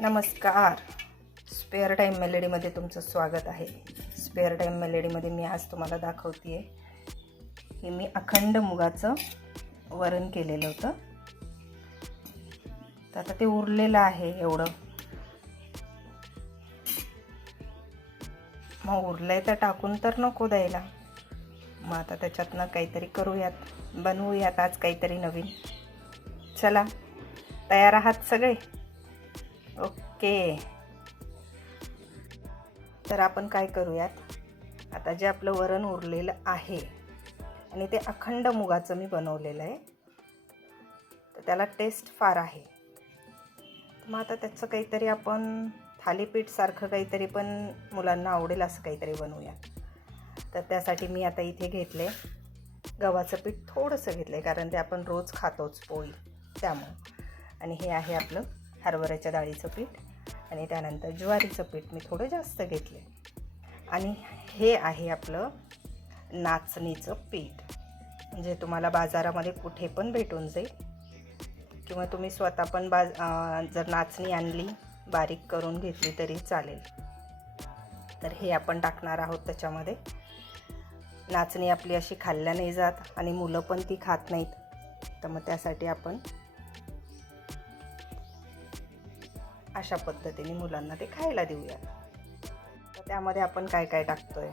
नमस्कार. Spare time मेलेडीमध्ये तुमचं स्वागत आहे. स्पेअर टाईम मेलेडीमध्ये मी आज तुम्हाला दाखवते आहे की मी अखंड मुगाचं वरण केलेलं होतं. तर आता ते उरलेलं आहे एवढं. मग उरलंय तर टाकून तर नको द्यायला. मग आता त्याच्यातनं काहीतरी करूयात बनवूयात आज काहीतरी नवीन. चला तयार आहात सगळे? ओके. तर आपण काय करूयात? आता जे आपलं वरण उरलेलं आहे आणि ते अखंड मुगाचं मी बनवलेलं आहे तर त्याला टेस्ट फार आहे. मग आता त्याचं काहीतरी आपण थालीपीठसारखं काहीतरी पण मुलांना आवडेल असं काहीतरी बनवूया तर त्यासाठी मी आता इथे घेतले गव्हाचं पीठ थोडंसं घेतलं आहे कारण ते आपण रोज खातोच पोळी त्यामुळं. आणि हे आहे आपलं हरभऱ्याच्या डाळीचं पीठ आणि त्यानंतर ज्वारीचं पीठ मी थोडं जास्त घेतले आणि हे आहे आपलं नाचणीचं पीठ. म्हणजे तुम्हाला बाजारामध्ये कुठे पण भेटून जाईल. किंवा तुम्ही स्वतः पण बाज जर नाचणी आणली बारीक करून घेतली तरी चालेल. तर हे आपण टाकणार आहोत त्याच्यामध्ये. नाचणी आपली अशी खाल्ल्या नाही जात आणि मुलं पण ती खात नाहीत. तर मग त्यासाठी आपण अशा पद्धतीने मुलांना ते खायला देऊया तर त्यामध्ये आपण काय काय टाकतोय?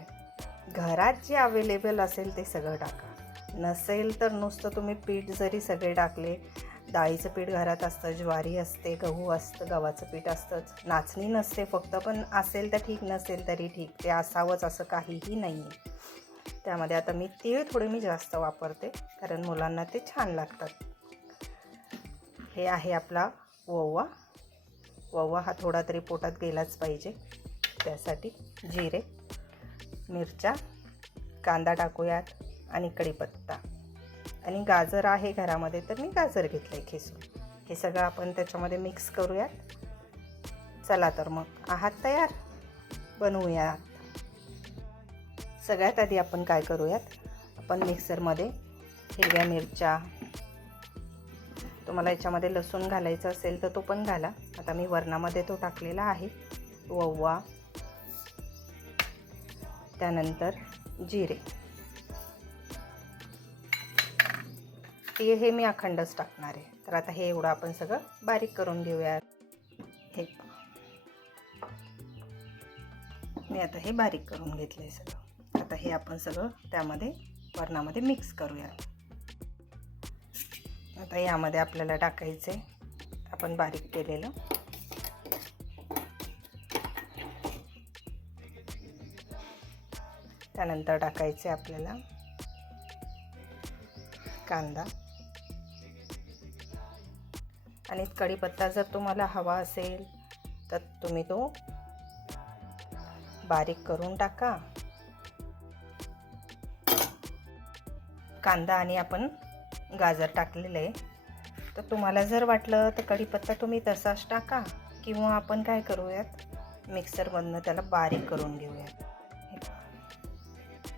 घरात जे अवेलेबल असेल ते सगळं टाका. नसेल तर नुसतं तुम्ही पीठ जरी सगळे टाकले डाळीचं पीठ घरात असतं ज्वारी असते गहू असतं गव्हाचं पीठ असतंच. नाचणी नसते फक्त पण असेल तर ठीक नसेल तरी ठीक. ते असावंच असं काहीही नाही आहे त्यामध्ये आता मी तीळ थोडे मी जास्त वापरते कारण मुलांना ते छान लागतात. हे आहे आपला ओवा. ओवा हा थोडा तरी पोटात गेलाच पाहिजे. त्यासाठी जिरे मिरच्या कांदा टाकूयात आणि कढीपत्ता. आणि गाजर आहे घरामध्ये तर मी गाजर घेतलं आहे खेसून. हे सगळं आपण त्याच्यामध्ये मिक्स करूयात. चला तर मग आहात तयार? बनवूयात. सगळ्यात आधी आपण काय करूयात? आपण मिक्सरमध्ये हिरव्या मिरच्या तुम्हाला याच्यामध्ये लसूण घालायचं असेल तर तो पण घाला. आता मी वरणामध्ये तो टाकलेला आहे. ओवा त्यानंतर जिरे. ते हे मी अखंडच टाकणार आहे. तर आता हे एवढं आपण सगळं बारीक करून घेऊया हे मी आता हे बारीक करून घेतलं आहे सगळं. आता हे आपण सगळं त्यामध्ये वरणामध्ये मिक्स करूया आता यामध्ये आपल्याला टाकायचे. आपण बारीक केलेलं. त्यानंतर टाकायचे आपल्याला कांदा. आणि कढीपत्ता जर तुम्हाला हवा असेल तर तुम्ही तो बारीक करून टाका. कांदा आणि आपण गाजर टाकलेलं आहे. तर तुम्हाला जर वाटलं तर कढीपत्ता तुम्ही तसाच टाका किंवा आपण काय करूयात? मिक्सरमधनं त्याला बारीक करून घेऊयात.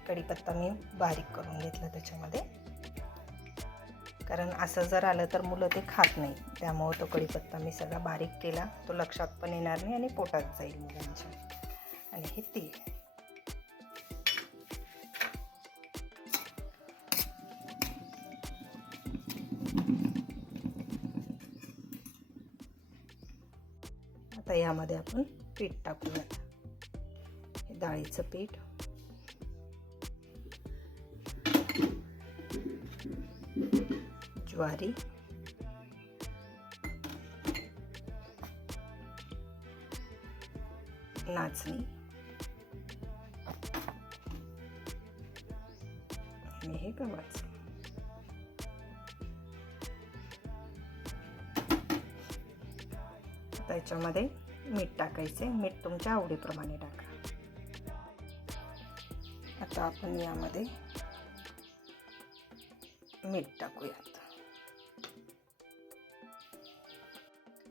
कढीपत्ता मी बारीक करून घेतला त्याच्यामध्ये. कारण असं जर आलं तर मुलं ते खात नाही. त्यामुळं तो कढीपत्ता मी सगळा बारीक केला. तो लक्षात पण येणार नाही आणि पोटात जाईल मुलांच्या. आणि हे तीळ. यामध्ये आपण पीठ टाकूयात हे डाळीचं पीठ. ज्वारी. नाचणी. आणि हे गव्हाचं. त्याच्यामध्ये मीठ टाकायचे. मीठ तुमच्या आवडीप्रमाणे टाका. आता आपण यामध्ये मीठ टाकूयात.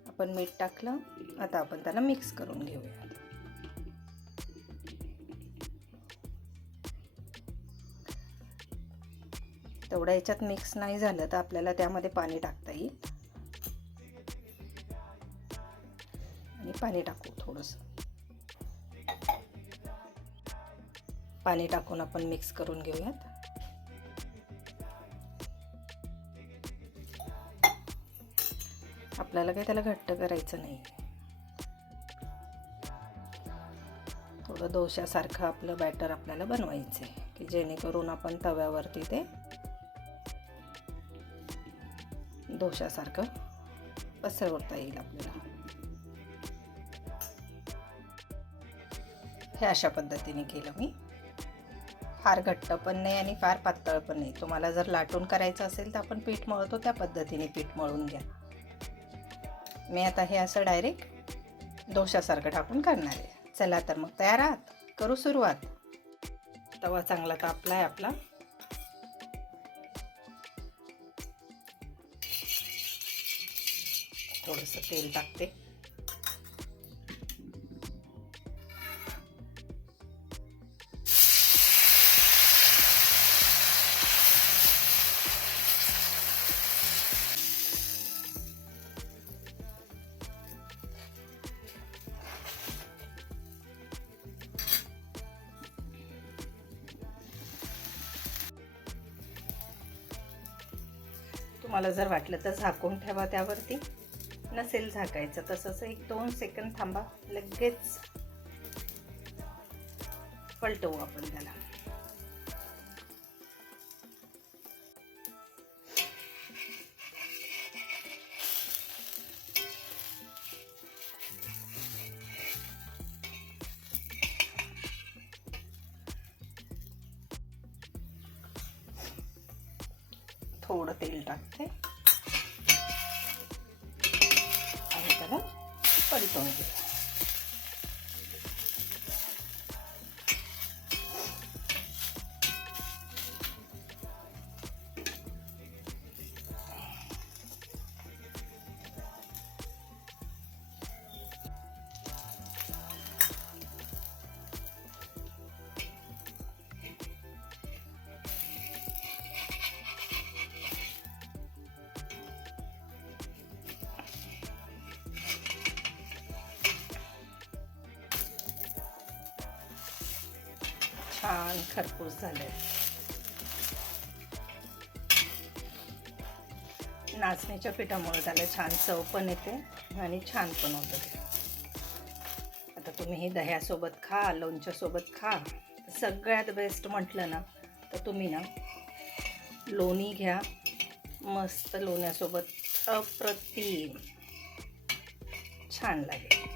आपण मीठ टाकलं. आता आपण त्याला मिक्स करून घेऊयात. तेवढं याच्यात मिक्स नाही झालं तर आपल्याला त्यामध्ये पाणी टाकता येईल. पाणी टाकू थोडंसं. पाणी टाकून आपण मिक्स करून घेऊयात. आपल्याला काही त्याला घट्ट करायचं नाही. थोडं दोशासारखं आपलं बॅटर आपल्याला बनवायचं आहे की जेणेकरून आपण तव्यावरती ते दोशासारखं पसरवता येईल आपल्याला. हे अशा पद्धतीने केलं मी. फार घट्ट पण नाही आणि फार पातळ पण नाही. तुम्हाला जर लाटून करायचं असेल तर आपण पीठ मळतो त्या पद्धतीने पीठ मळून घ्या. मी आता हे असं डायरेक्ट दोशासारखं टाकून करणार आहे. चला तर मग तयार आहात? करू सुरुवात. तवा चांगला तापला आहे आपला. थोडंसं तेल टाकते. तुम्हाला जर वाटलं तर झाकून ठेवा त्यावरती. नसेल झाकायचं तसंच एक दोन सेकंद थांबा लगेच पलटवू आपण त्याला. तेल टाकते आणि त्याला परतवून घेऊ छान खरपूस झाले नाचणीच्या पिठामुळे त्याला छान चव पण येते आणि छान पण होतं आता तुम्ही हे दह्यासोबत खा लोणच्यासोबत खा. सगळ्यात बेस्ट म्हटलं ना तर तुम्ही ना लोणी घ्या. मस्त लोण्यासोबत अप्रतिम. छान लागेल.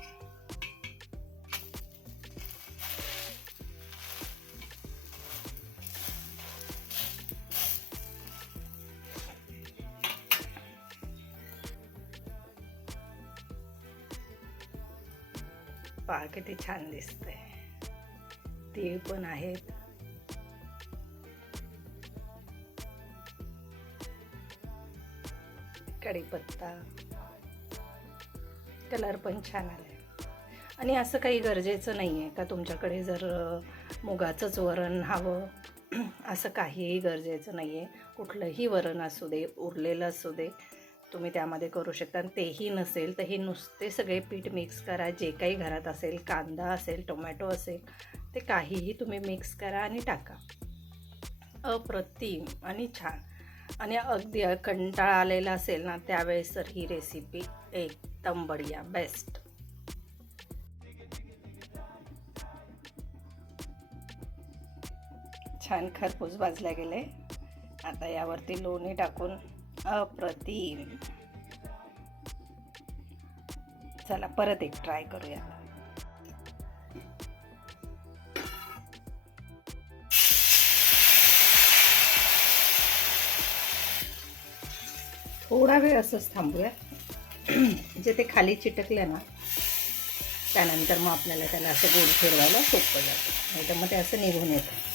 पहा किती छान दिसतंय. तीळ पण आहेत. कढीपत्ता कलर पण छान आले आणि असं काही गरजेचं नाही आहे का तुमच्याकडे जर मुगाचंच वरण हवं? असं काहीही गरजेचं नाही आहे कुठलंही वरण असू दे उरलेलं असू दे. तुम्ही त्यामध्ये करू शकता. आणि तेही नसेल तर हे नुसते सगळे पीठ मिक्स करा. जे काही घरात असेल कांदा असेल टोमॅटो असेल ते काहीही तुम्ही मिक्स करा आणि टाका. अप्रतिम आणि छान. आणि अगदी कंटाळा आलेला असेल ना त्यावेळेस तर ही रेसिपी एकदम बढिया बेस्ट छान खरपूस भाजल्या गेले. आता यावरती लोणी टाकून अप्रतिम. चला परत एक ट्राय करूया. थोडा वेळ असंच थांबूया. जे ते खाली चिटकले ना त्यानंतर मग आपल्याला त्याला असं गोल फिरवायला सोपं जातं. नाही तर मग ते असं निघून येतं.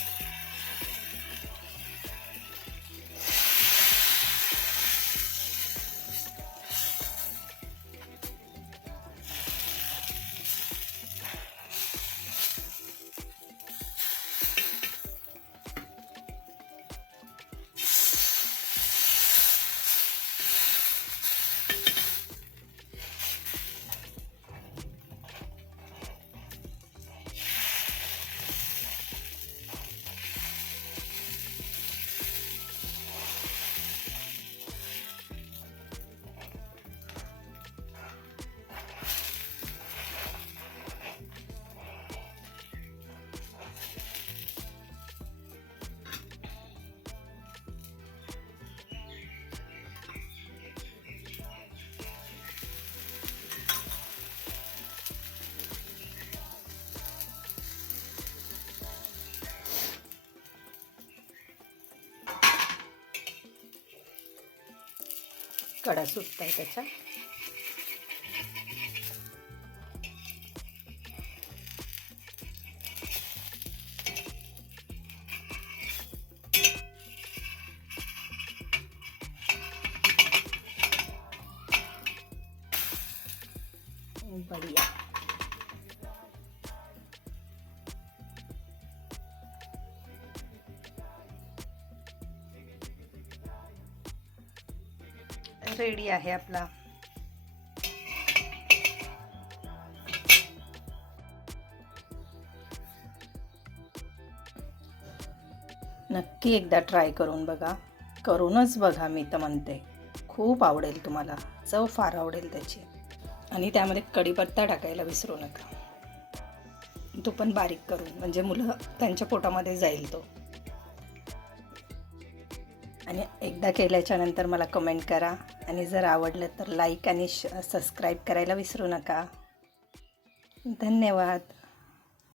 कडा सुटत आहे त्याच्या रेडी आहे आपला. नक्की एकदा ट्राय करून बघा. करूनच बघा मी तर म्हणते. खूप आवडेल तुम्हाला. चव फार आवडेल त्याची. आणि त्यामध्ये कढीपत्ता टाकायला विसरू नका. तो पण बारीक करून. म्हणजे मुलं त्यांच्या पोटामध्ये जाईल तो. आणि एकदा केल्याच्यानंतर मला कमेंट करा. आणि जर आवडलं तर लाईक आणि श सबस्क्राईब करायला विसरू नका. धन्यवाद.